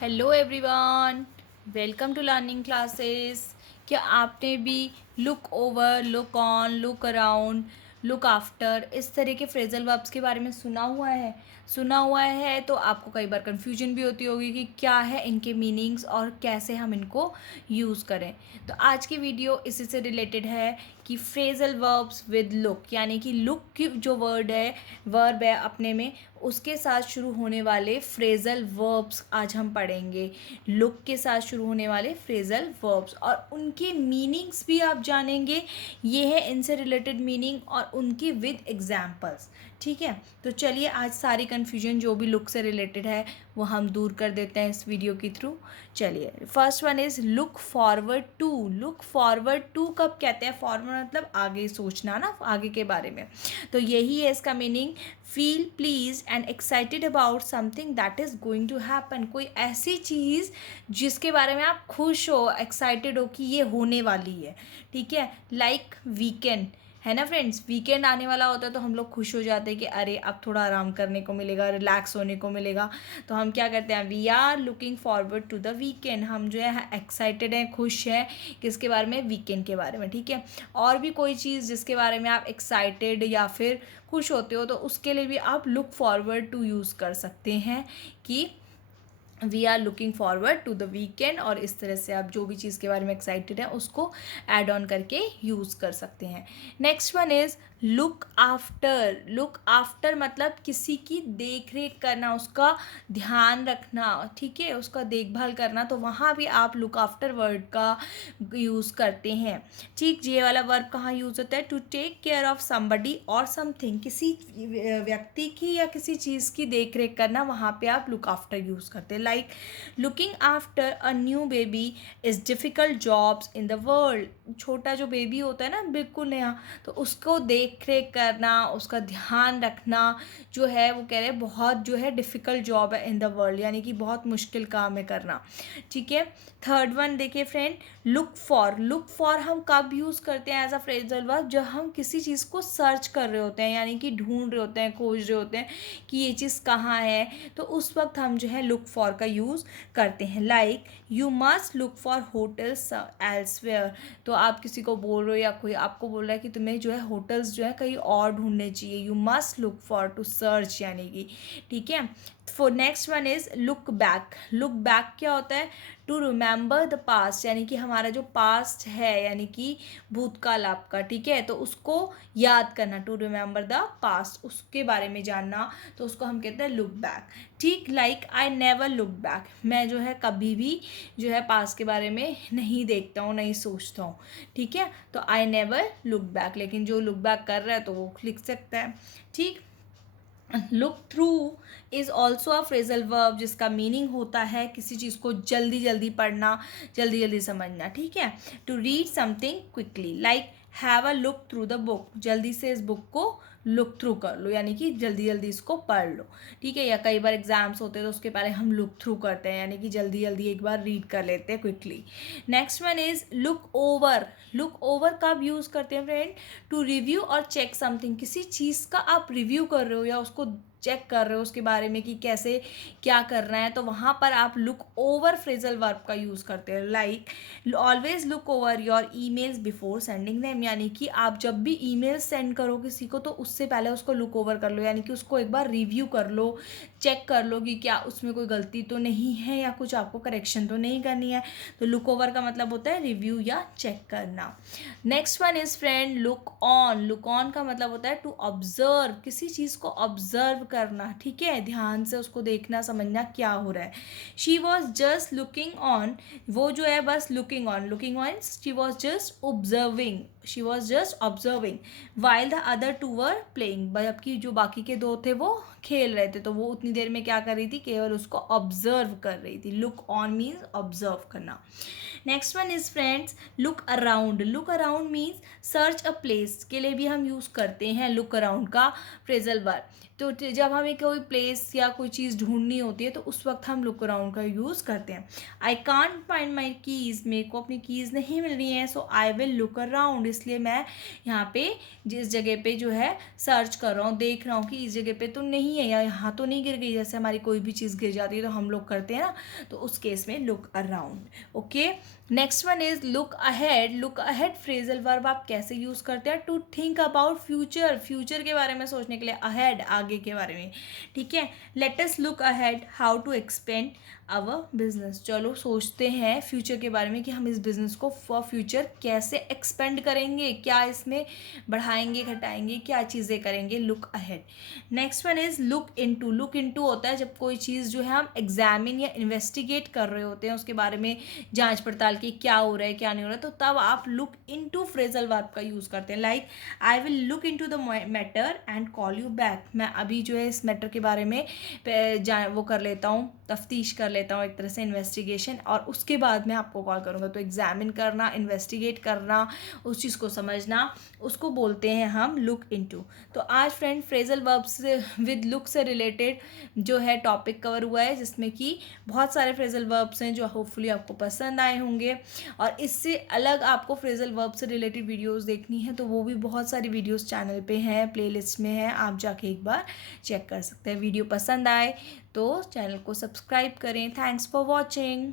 Hello everyone, welcome to learning classes. क्या आपने भी look over, look on, look around, look after इस तरह के फ्रेजल वर्ब्स के बारे में सुना हुआ है तो आपको कई बार कन्फ्यूजन भी होती होगी कि क्या है इनके मीनिंग्स और कैसे हम इनको यूज़ करें। तो आज की वीडियो इसी से रिलेटेड है कि फ्रेजल वर्ब्स विद लुक, यानी कि लुक की जो वर्ब है अपने में, उसके साथ शुरू होने वाले फ्रेजल वर्ब्स आज हम पढ़ेंगे। लुक के साथ शुरू होने वाले फ्रेजल वर्ब्स और उनके मीनिंग्स भी आप जानेंगे। ये है इनसे रिलेटेड मीनिंग और उनकी विद एग्जाम्पल्स। ठीक है, तो चलिए आज सारी कन्फ्यूजन जो भी लुक से रिलेटेड है वो हम दूर कर देते हैं इस वीडियो के थ्रू। चलिए, first one is look forward to. Look forward to कब कहते हैं? फॉरवर्ड मतलब आगे सोचना ना, आगे के बारे में। तो यही है इसका meaning. Feel pleased and excited about something that is going to happen. कोई ऐसी चीज़ जिसके बारे में आप खुश हो, एक्साइटेड हो कि ये होने वाली है। ठीक है, लाइक वीकेंड है ना फ्रेंड्स, वीकेंड आने वाला होता है तो हम लोग खुश हो जाते हैं कि अरे अब थोड़ा आराम करने को मिलेगा, रिलैक्स होने को मिलेगा। तो हम क्या करते हैं? We are looking forward to the weekend. हम जो है एक्साइटेड हैं, खुश हैं किसके बारे में? वीकेंड के बारे में। ठीक है, और भी कोई चीज़ जिसके बारे में आप एक्साइटेड या फिर खुश होते हो तो उसके लिए भी आप लुक फॉरवर्ड टू यूज़ कर सकते हैं कि we are looking forward to the weekend. और इस तरह से आप जो भी चीज़ के बारे में एक्साइटेड हैं उसको ऐड ऑन करके यूज़ कर सकते हैं। Next one is look after. Look after मतलब किसी की देख रेख करना, उसका ध्यान रखना, ठीक है, उसका देखभाल करना। तो वहाँ भी आप लुक आफ्टर वर्ड का यूज़ करते हैं। ठीक, ये वाला वर्ब कहाँ यूज़ होता है? To take care of somebody और समथिंग। किसी व्यक्ति की या किसी चीज़ की देख रेख करना, वहाँ पे आप लुक आफ्टर यूज़ करते हैं। Like looking after a new baby is difficult jobs in the world. छोटा जो बेबी होता है ना, बिल्कुल नया, तो उसको देख रेख करना, उसका ध्यान रखना जो है वो कह रहे हैं बहुत जो है डिफ़िकल्ट जॉब है इन द वर्ल्ड, यानी कि बहुत मुश्किल काम है करना। ठीक है, थर्ड वन देखिए friend, look for. Look for हम कब यूज़ करते हैं एज अ फ्रेजल वर्ब? जब हम किसी चीज़ को सर्च कर रहे होते हैं, यानी कि ढूंढ रहे होते हैं, खोज रहे होते हैं कि ये चीज़ कहाँ है, तो उस वक्त हम जो है लुक फॉर का यूज़ करते हैं। Like you must look for hotels elsewhere. तो आप किसी को बोल रहे हो या कोई आपको बोल रहा है कि तुम्हें जो है होटल्स जो है कहीं और ढूंढने चाहिए। You must look for, to search यानी कि। ठीक है, for next one is look back. Look back क्या होता है? टू रिमेंबर द पास्ट, यानी कि हमारा जो पास्ट है, यानी कि भूतकाल आपका, ठीक है, तो उसको याद करना। टू रिमेंबर द पास्ट, उसके बारे में जानना, तो उसको हम कहते हैं लुक बैक। ठीक, like I never look back. मैं जो है कभी भी जो है पास्ट के बारे में नहीं देखता हूँ, नहीं सोचता हूँ। ठीक है, तो आई नेवर लुक बैक, लेकिन जो लुक बैक कर रहा है तो वो लिख सकता है। ठीक, look through is also a phrasal verb, जिसका मीनिंग होता है किसी चीज़ को जल्दी जल्दी पढ़ना, जल्दी जल्दी समझना। ठीक है, to read something quickly, like have a look through the book. जल्दी से इस बुक को लुक थ्रू कर लो, यानी कि जल्दी जल्दी इसको पढ़ लो। ठीक है, या कई बार एग्जाम्स होते हैं तो उसके पहले हम लुक थ्रू करते हैं, यानी कि जल्दी जल्दी एक बार रीड कर लेते हैं quickly. Next one is look over. Look over कब यूज़ करते हैं फ्रेंड? टू रिव्यू और चेक समथिंग। किसी चीज़ का आप रिव्यू कर रहे हो या उसको चेक कर रहे हो उसके बारे में कि कैसे क्या करना है, तो वहाँ पर आप लुक ओवर फ्रेजल वर्ब का यूज़ करते हैं। Like always look over your emails before sending them, यानी कि आप जब भी ईमेल सेंड करो किसी को तो उससे पहले उसको लुक ओवर कर लो, यानी कि उसको एक बार रिव्यू कर लो, चेक कर लो कि क्या उसमें कोई गलती तो नहीं है या कुछ आपको करेक्शन तो नहीं करनी है। तो लुक ओवर का मतलब होता है रिव्यू या चेक करना। Next one is friend look on. Look on का मतलब होता है टू ऑब्जर्व, किसी चीज़ को ऑब्जर्व करना। ठीक है, ध्यान से उसको देखना, समझना क्या हो रहा है। She was just looking on, वो जो है बस looking on, looking on she was just observing, she was just observing while the other two were playing. जबकि जो बाकी के दो थे वो खेल रहे थे, तो वो उतनी देर में क्या कर रही थी? केवल उसको ऑब्जर्व कर रही थी। लुक ऑन मीन्स ऑब्जर्व करना। Next one is friends look around. Look around means search a place के लिए भी हम यूज़ करते हैं लुक अराउंड का फ्रेजल वर्ब। तो जब हमें कोई प्लेस या कोई चीज़ ढूंढनी होती है तो उस वक्त हम लुक अराउंड का यूज़ करते हैं। I can't find my keys, मेरे को अपनी कीज़ नहीं मिल रही हैं, सो आई विल लुक अराउंड, इसलिए मैं यहाँ पे जिस जगह पे जो है सर्च कर रहा हूँ, देख रहा हूँ कि इस जगह पे तो नहीं है या यहाँ तो नहीं गिर गई। जैसे हमारी कोई भी चीज़ गिर जाती है तो हम लोग करते हैं ना, तो उस केस में look around. Okay, next one is look ahead. Look ahead phrasal verb आप कैसे यूज़ करते हैं? To think about future, future के बारे में सोचने के लिए, अहेड आगे के बारे में। ठीक है, let us look ahead how to expand our business. चलो सोचते हैं फ्यूचर के बारे में कि हम इस बिजनेस को फॉर फ्यूचर कैसे एक्सपेंड करेंगे, क्या इसमें बढ़ाएंगे घटाएंगे, क्या चीज़ें करेंगे। Look ahead. Next one is look into. Look into होता है जब कोई चीज़ जो है हम एग्जामिन या इन्वेस्टिगेट कर रहे होते हैं, उसके बारे में जांच पड़ताल की क्या हो रहा है क्या नहीं हो रहा है, तो तब आप लुक इनटू फ्रेजल वर्ब का यूज़ करते हैं। Like I will look into the matter and call you back. मैं अभी जो है इस मैटर के बारे में वो कर लेता हूँ, तफ्तीश कर लेता हूँ, एक तरह से इन्वेस्टिगेशन, और उसके बाद मैं आपको कॉल करूँगा। तो एग्जामिन करना, इन्वेस्टिगेट करना, उस चीज़ को समझना, उसको बोलते हैं हम लुक इनटू। तो आज friend phrasal verbs with look से रिलेटेड जो है टॉपिक कवर हुआ है, जिसमें कि बहुत सारे फ्रेजल वर्ब्स हैं जो होपफुली आपको पसंद आए होंगे। और इससे अलग आपको फ्रेजल वर्ब से रिलेटेड वीडियोस देखनी है तो वो भी बहुत सारी वीडियोस चैनल पे हैं, प्लेलिस्ट में है, आप जाके एक बार चेक कर सकते हैं। वीडियो पसंद आए तो चैनल को सब्सक्राइब करें। Thanks for watching.